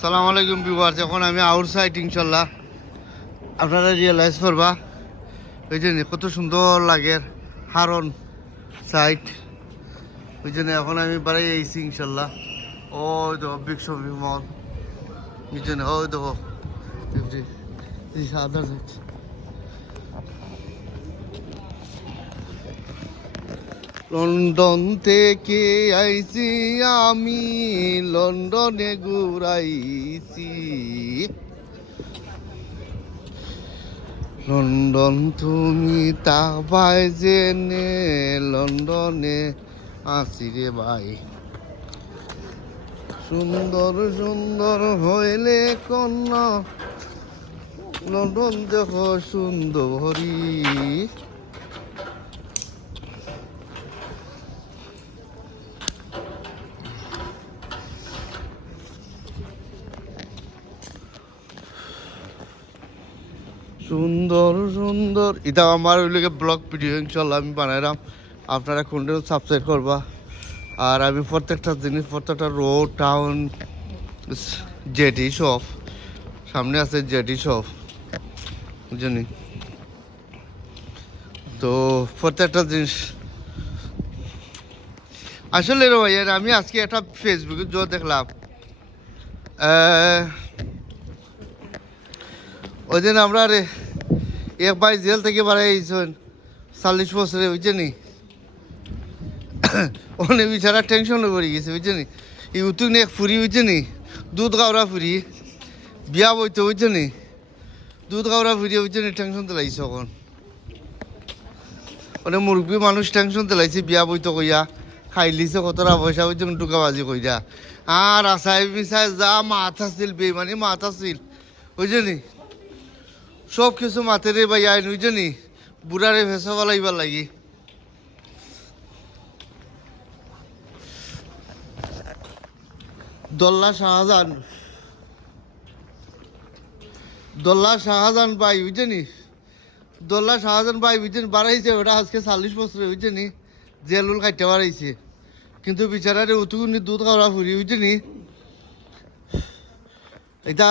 সালাম আলাইকুম ভিউয়ার্স। এখন আমি আউটসাইড ইনশাল্লাহ আপনারা রিয়েলাইজ করবা ওই জন্য কত সুন্দর লাগে হারন সাইড। ওই জন্য এখন আমি বাড়াই আইছি ইনশাল্লাহ। ওই দেখো বিগ শপিং মল, ওই জন্য ওই দেখো আদার সাইড। লন্ডন থেকে আইছি আমি, লন্ডনে ঘুরাইছি। লন্ডন তুমি তা পাই জেনে, লন্ডনে আসি রে ভাই। সুন্দর সুন্দর হইলে কন্যা, লন্ডন দেখো সুন্দরী। সুন্দর সুন্দর এটা আমার ওইদিকে ব্লগ ভিডিও ইনশাল্লাহ আমি বানাইলাম, আপনারা কন্টিনিউ সাবস্ক্রাইব করবা। আর আমি প্রত্যেকটা জিনিস, প্রত্যেকটা রোড টাউন জেটি শপ, সামনে আছে জেটি শপ বুঝলি। তো প্রত্যেকটা জিনিস আসলে রে ভাইয়া, আমি আজকে একটা ফেসবুকে দেখলাম, ওই দিন আমরা রে এক ভাই জেল থেকে বাড়াইছেন 40 বছরে বুঝছেনি। অনেক বিচারা টেনশনে পড়ে গেছে বুঝছেনি। ইউটিউব এক ফুরি বুঝছেনি, দুধ গাওরা ফুরি বিয়া বইতে বুঝছেনি, দুধ গাওরা ফুরি বুঝছেনি, টেনশন তেলাইছে। এখন অনেক মুরব্বী মানুষ টেনশন তেলাইছে, বিয়া বইতে কইয়া খাইলিছে কতটা পয়সা বুঝছেন টুকাবাজি কইরা। আর আশাই মিশাই যা মাথা আছিল বেমানি মাথা আছিল বুঝছেনি, সব কিছু মাথারে ভাই আইন বুঝছেনি, বুড়ারে ভেসা ফেলাইবার লাগি। দোল্লা শাহজাহান ভাই বুঝছেনি, দোল্লা শাহজাহান ভাই বুঝছেন বাড়াইছে ওটা আজকে 40 বছরে বুঝছেনি, জেলুল খাইতে বাড়াইছে। কিন্তু বিচারারে উতুকুনি দুধ খাওয়া ফুরি বুঝছেনি, এটা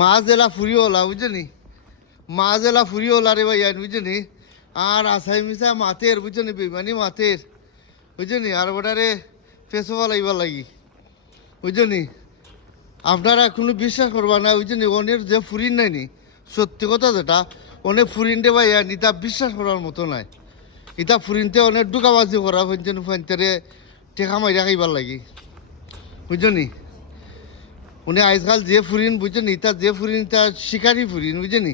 মা জেলা ফুরিওলা বুঝছেনি, মা জেলা ফুরিওলা রে ভাই আইন বুঝছেনি। আর আসাই মিশা মাতের বুঝছেনি, বেমানি মাতের বুঝছেনি। আর ওটারে ফেসো ফেলাইবার লাগি বুঝছেনি। আপনারা কোনো বিশ্বাস করবা না বুঝছেনি, অনেক যে ফুরিন নাইনি, সত্যি কথা যেটা অনেক ফুরিনতে ভাই ইটা বিশ্বাস করার মতো নাই। ইটা ফুরিনতে অনেক ডুকাবাজি করা বুঝছেন, ফাইনতে টেকা মাইরা খাইবার লাগি বুঝছেনি। উনি আজকাল যে ফুরিন বুঝছেন, ইটা যে ফুরিন তা শিকারি ফুরিন বুঝছেনি।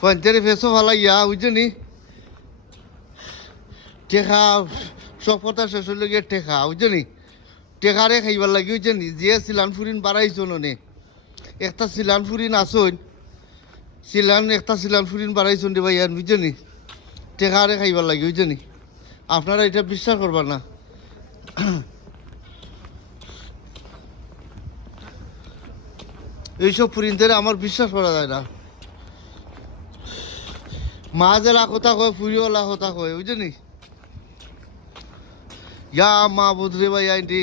ফাইনতে ফেসো ফেলাইয়া বুঝছেনি, টেকা সব কথা শেষ হইলে গিয়ে টেকা বুঝছেনি, টেকারে খাইবার লাগি বুঝছেনি। যে সিলান ফুরিন বাড়াইছন অনে একটা সিলান ফুরিন আসন, একটা সিলান ফুরিন বাড়াইছন রে ভাই আর বুঝছেনি, টেকারে খাইবার লাগি বুঝছেনি। আপনারা এটা বিশ্বাস করবা না। এইসব ফুরিনদের আমার বিশ্বাস করা যায় না। মা জেলা কথা কয়, ফুরিওলা কথা কয় বুঝছেনি। ইয়া মা বুধরে ভাই আইনটি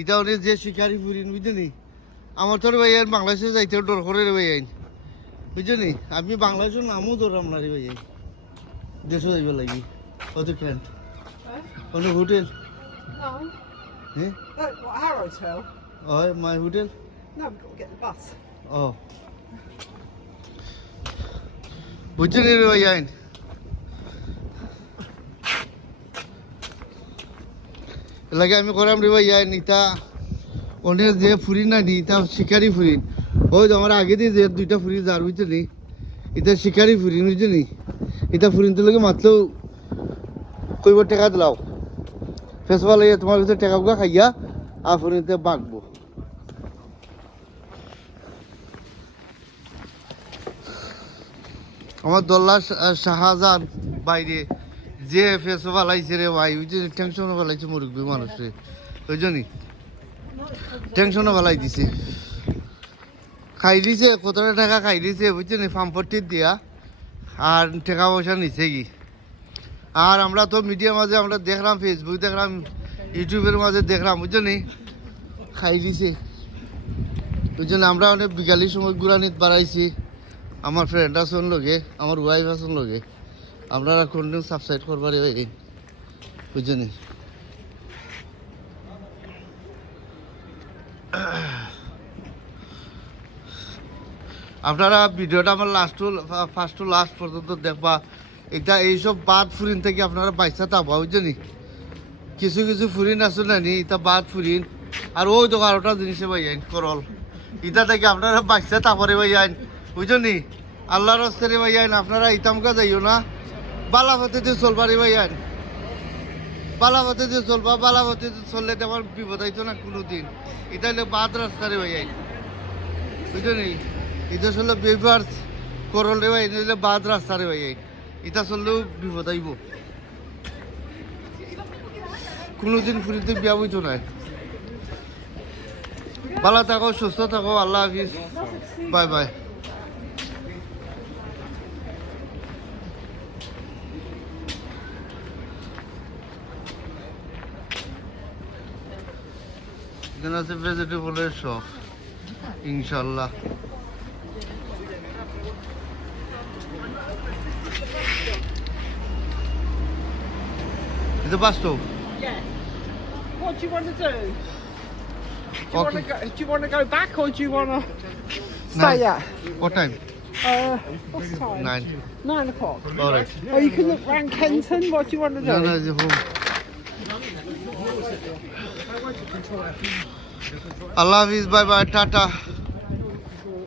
এটা অনেক যে শিকারি ফুরিন বুঝছেনি। আমার তোর ভাই আইন বাংলাদেশে যাইতে ডর করে রে ভাই আইন বুঝছেনি। আমি বাংলাদেশের নামও ধরলাম না রে ভাই আইন, দেশে যাইবার লাগি। কত ক্যান্ট অনেক হোটেল No. হ্যাঁ What, our hotel? হয় my hotel. No, we've got to get the bus. ও বুঝছেনি রে ভাই আইন। লাগে আমি করাম রে ভাই আইন, ইটা অনেক যে ফুরি না নি তা শিকারি ফুরিন। ওই তো আমার আগে দিয়ে যে দুইটা ফুরি যার বুঝছেনি, এটা শিকারি ফুরিন বুঝছেনি। এটা ফুরিন তো লাগে মাত্র কইব টাকা দিলাও ফেসবা লাগে তোমার ভিতরে টাকা গুলা খাইয়া আর ফুরিনতে বাঁকবো। আমার দোল্লা শাহজাহান বাইরে যে ফেসো ফেলাইছে রে ভাই বুঝছেনি, টেনশনও ফেলাইছে মুরব্বী মানুষে বুঝছেনি, টেনশনও ফেলাই দিছে। খাই দিছে কতটা টাকা খাই দিছে বুঝছেনি পাম্পটির দিয়া, আর টাকা পয়সা নিছে কি। আর আমরা তো মিডিয়ার মাঝে আমরা দেখলাম, ফেসবুক দেখলাম, ইউটিউবের মাঝে দেখলাম বুঝছেনি, খাই দিছে। ওই জন্য আমরা অনেক বিকালের সময় ঘুরানিত বাড়াইছি। আমার ফ্রেন্ড আসন লগে, আমার ওয়াইফ আসন লগে, আপনারা কন্টিনিউ সাবস্ক্রাইব করবার বুঝছেন। আপনারা ভিডিওটা আমার ফার্স্ট টু লাস্ট পর্যন্ত দেখবা। এটা এইসব বাদ ফুরিন থেকে আপনারা বাইসা থাকবা বুঝছেন। কিছু কিছু ফুরিন আসুন নানি এটা বাদ ফুরিন আর ওই তো আরোটা জিনিসে ভাই আইন করল ইটা থেকে আপনারা বাইসা তারপরে ভাই আইন বুঝছেন। আল্লাহর রাস্তারে ভাই আইন আপনারা ইতামকা যাইও না, বালাপথে দিয়ে চলবারে ভাই আইন, বালাপথে দিয়ে চলবা। বালাপথে চললে তো আমার বিপদ আইতো না কোনোদিন। এটা হলো বাদ রাস্তারে ভাই আইন বুঝছেন। এটা চললে বেবার করল রে ভাই, এটা বাদ রাস্তারে ভাই আইন, এটা চললেও বিপদ আইব। কোনোদিন ফুরিতে বিয়া বইতো নাই। ভালো থাকো, সুস্থ থাকো, আল্লাহ হাফিজ, বাই বাই। এখানে আছে ভেজিটেবলের শপ ইনশাল্লাহ। এটা বাস্তব। Yeah. What do you want to do? Okay. Do you want to go back or do you want to stay at? What time? What's the time? 9. 9 o'clock. All right. Oh, you can look round Kenton. What do you want to do? No, no, it's home. Allah Hafiz, bye bye, tata.